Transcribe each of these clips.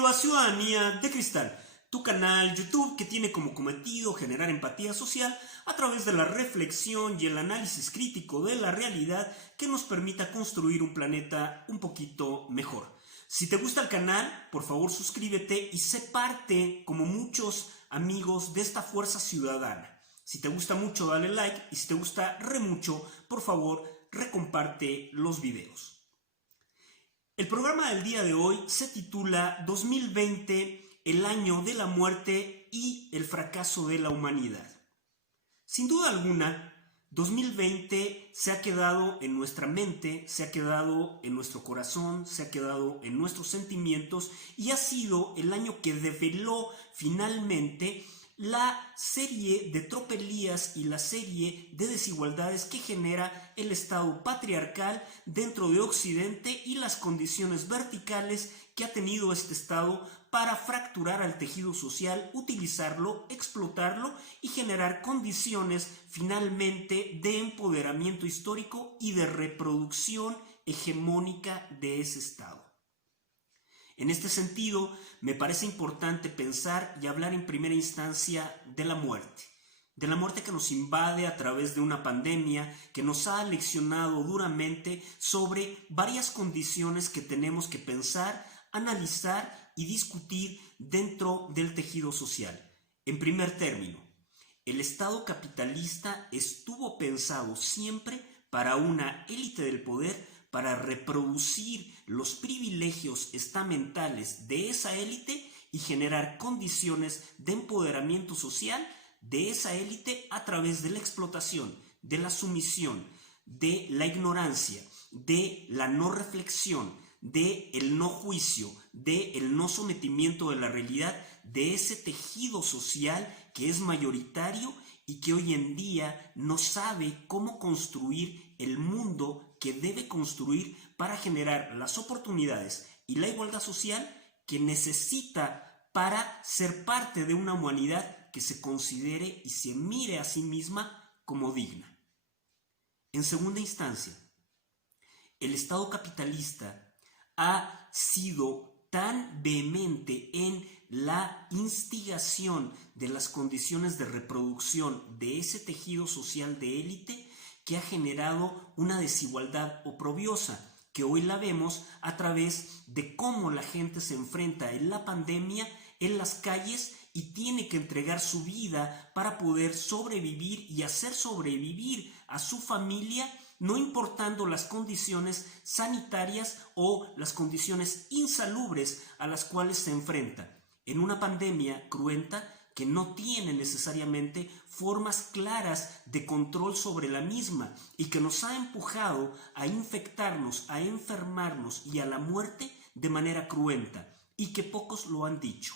Bienvenido a Ciudadanía de Cristal, tu canal YouTube que tiene como cometido generar empatía social a través de la reflexión y el análisis crítico de la realidad que nos permita construir un planeta un poquito mejor. Si te gusta el canal, por favor suscríbete y sé parte, como muchos amigos, de esta fuerza ciudadana. Si te gusta mucho, dale like, y si te gusta mucho, por favor, recomparte los videos. El programa del día de hoy se titula 2020, el año de la muerte y el fracaso de la humanidad. Sin duda alguna, 2020 se ha quedado en nuestra mente, se ha quedado en nuestro corazón, se ha quedado en nuestros sentimientos y ha sido el año que develó finalmente la serie de tropelías y la serie de desigualdades que genera el Estado patriarcal dentro de Occidente y las condiciones verticales que ha tenido este Estado para fracturar al tejido social, utilizarlo, explotarlo y generar condiciones finalmente de empoderamiento histórico y de reproducción hegemónica de ese Estado. En este sentido, me parece importante pensar y hablar en primera instancia de la muerte que nos invade a través de una pandemia que nos ha leccionado duramente sobre varias condiciones que tenemos que pensar, analizar y discutir dentro del tejido social. En primer término, el Estado capitalista estuvo pensado siempre para una élite del poder, para reproducir los privilegios estamentales de esa élite y generar condiciones de empoderamiento social de esa élite a través de la explotación, de la sumisión, de la ignorancia, de la no reflexión, de el no juicio, de el no sometimiento de la realidad de ese tejido social que es mayoritario y que hoy en día no sabe cómo construir el mundo que debe construir para generar las oportunidades y la igualdad social que necesita para ser parte de una humanidad que se considere y se mire a sí misma como digna. En segunda instancia, el Estado capitalista ha sido tan vehemente en la instigación de las condiciones de reproducción de ese tejido social de élite que ha generado una desigualdad oprobiosa, que hoy la vemos a través de cómo la gente se enfrenta en la pandemia en las calles y tiene que entregar su vida para poder sobrevivir y hacer sobrevivir a su familia, no importando las condiciones sanitarias o las condiciones insalubres a las cuales se enfrenta. En una pandemia cruenta que no tiene necesariamente formas claras de control sobre la misma y que nos ha empujado a infectarnos, a enfermarnos y a la muerte de manera cruenta, y que pocos lo han dicho.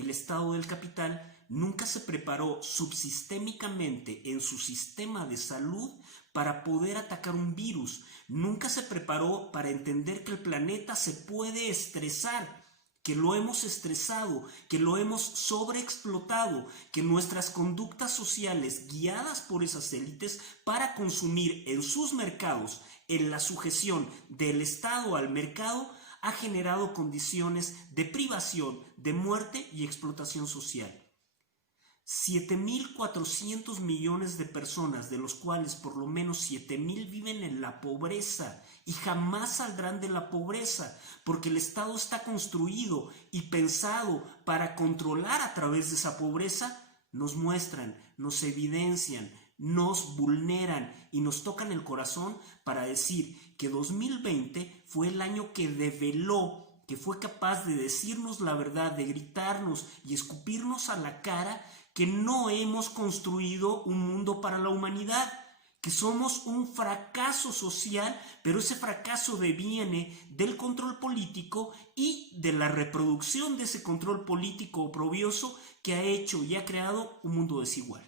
El Estado del capital nunca se preparó subsistémicamente en su sistema de salud para poder atacar un virus, nunca se preparó para entender que el planeta se puede estresar, que lo hemos estresado, que lo hemos sobreexplotado, que nuestras conductas sociales guiadas por esas élites para consumir en sus mercados, en la sujeción del Estado al mercado, ha generado condiciones de privación, de muerte y explotación social. 7.400 millones de personas, de los cuales por lo menos 7.000 viven en la pobreza y jamás saldrán de la pobreza, porque el Estado está construido y pensado para controlar a través de esa pobreza, nos muestran, nos evidencian, nos vulneran y nos tocan el corazón para decir que 2020 fue el año que develó, que fue capaz de decirnos la verdad, de gritarnos y escupirnos a la cara que no hemos construido un mundo para la humanidad, que somos un fracaso social, pero ese fracaso deviene del control político y de la reproducción de ese control político oprobioso que ha hecho y ha creado un mundo desigual.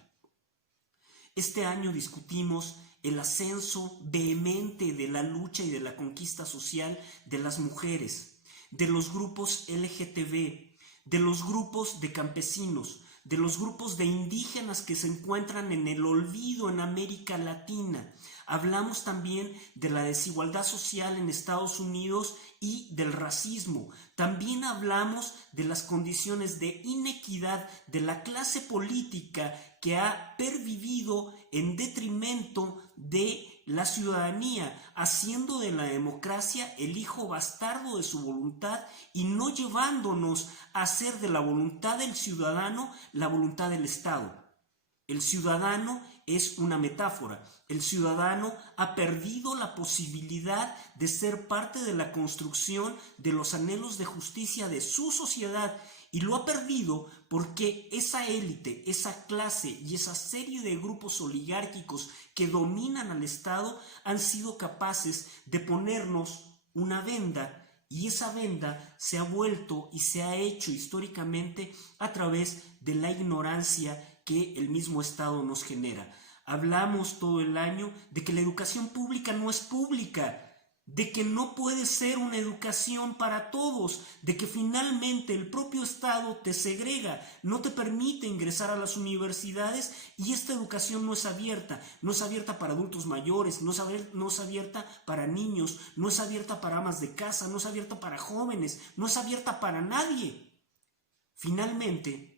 Este año discutimos el ascenso vehemente de la lucha y de la conquista social de las mujeres, de los grupos LGTB, de los grupos de campesinos, de los grupos de indígenas que se encuentran en el olvido en América Latina. Hablamos también de la desigualdad social en Estados Unidos y del racismo. También hablamos de las condiciones de inequidad de la clase política que ha pervivido en detrimento de la ciudadanía, haciendo de la democracia el hijo bastardo de su voluntad y no llevándonos a hacer de la voluntad del ciudadano la voluntad del Estado. El ciudadano es una metáfora. El ciudadano ha perdido la posibilidad de ser parte de la construcción de los anhelos de justicia de su sociedad, y lo ha perdido porque esa élite, esa clase y esa serie de grupos oligárquicos que dominan al Estado han sido capaces de ponernos una venda, y esa venda se ha vuelto y se ha hecho históricamente a través de la ignorancia que el mismo Estado nos genera. Hablamos todo el año de que la educación pública no es pública, de que no puede ser una educación para todos, de que finalmente el propio Estado te segrega, no te permite ingresar a las universidades, y esta educación no es abierta para adultos mayores, no es abierta para niños, no es abierta para amas de casa, no es abierta para jóvenes, no es abierta para nadie. Finalmente,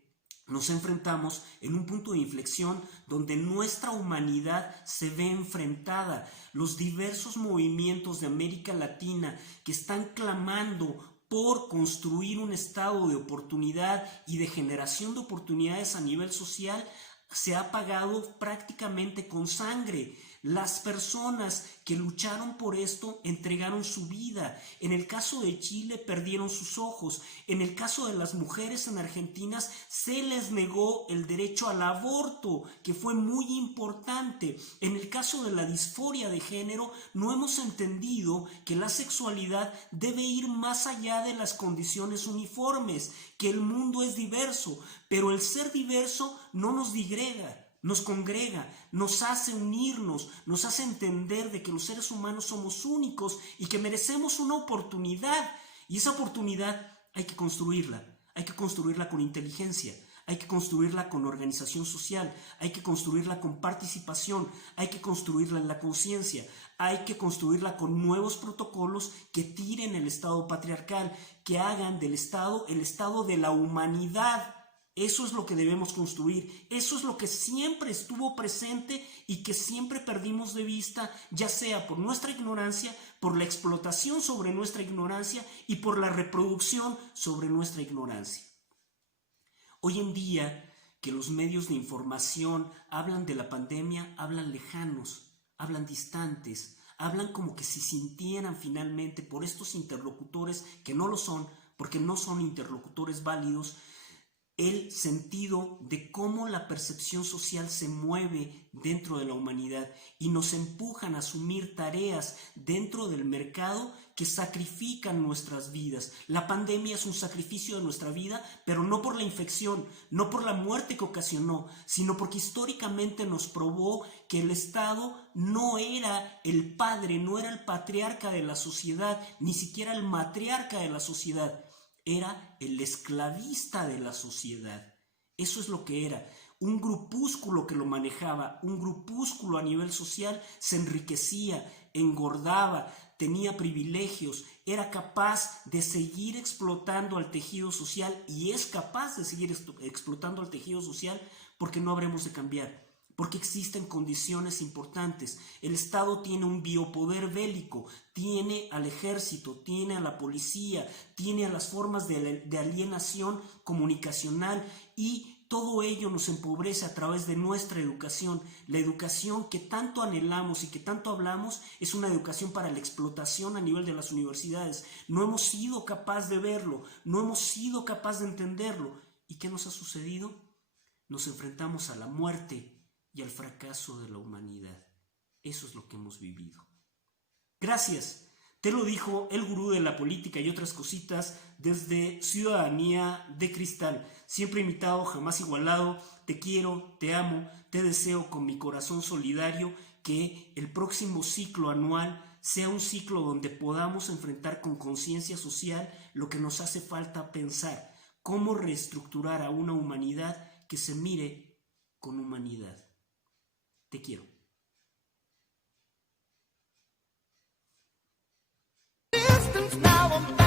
nos enfrentamos en un punto de inflexión donde nuestra humanidad se ve enfrentada. Los diversos movimientos de América Latina que están clamando por construir un estado de oportunidad y de generación de oportunidades a nivel social se ha pagado prácticamente con sangre. Las personas que lucharon por esto entregaron su vida. En el caso de Chile perdieron sus ojos. En el caso de las mujeres en Argentina se les negó el derecho al aborto, que fue muy importante. En el caso de la disforia de género no hemos entendido que la sexualidad debe ir más allá de las condiciones uniformes, que el mundo es diverso, pero el ser diverso no nos digrega. Nos congrega, nos hace unirnos, nos hace entender de que los seres humanos somos únicos y que merecemos una oportunidad. Y esa oportunidad hay que construirla con inteligencia, hay que construirla con organización social, hay que construirla con participación, hay que construirla en la conciencia, hay que construirla con nuevos protocolos que tiren el Estado patriarcal, que hagan del Estado el Estado de la humanidad. Eso es lo que debemos construir, eso es lo que siempre estuvo presente y que siempre perdimos de vista, ya sea por nuestra ignorancia, por la explotación sobre nuestra ignorancia y por la reproducción sobre nuestra ignorancia. Hoy en día, que los medios de información hablan de la pandemia, hablan lejanos, hablan distantes, hablan como que si sintieran finalmente por estos interlocutores que no lo son, porque no son interlocutores válidos, el sentido de cómo la percepción social se mueve dentro de la humanidad y nos empujan a asumir tareas dentro del mercado que sacrifican nuestras vidas. La pandemia es un sacrificio de nuestra vida, pero no por la infección, no por la muerte que ocasionó, sino porque históricamente nos probó que el Estado no era el padre, no era el patriarca de la sociedad, ni siquiera el matriarca de la sociedad. Era el esclavista de la sociedad. Eso es lo que era. Un grupúsculo que lo manejaba, un grupúsculo a nivel social se enriquecía, engordaba, tenía privilegios, era capaz de seguir explotando al tejido social y es capaz de seguir explotando al tejido social porque no habremos de cambiar. Porque existen condiciones importantes. El Estado tiene un biopoder bélico, tiene al ejército, tiene a la policía, tiene a las formas de alienación comunicacional, y todo ello nos empobrece a través de nuestra educación. La educación que tanto anhelamos y que tanto hablamos es una educación para la explotación a nivel de las universidades. No hemos sido capaces de verlo, no hemos sido capaces de entenderlo. ¿Y qué nos ha sucedido? Nos enfrentamos a la muerte y al fracaso de la humanidad. Eso es lo que hemos vivido. Gracias. Te lo dijo el gurú de la política y otras cositas desde Ciudadanía de Cristal. Siempre imitado, jamás igualado. Te quiero, te amo, te deseo con mi corazón solidario que el próximo ciclo anual sea un ciclo donde podamos enfrentar con conciencia social lo que nos hace falta pensar. Cómo reestructurar a una humanidad que se mire con humanidad. Te quiero. Now I'm back.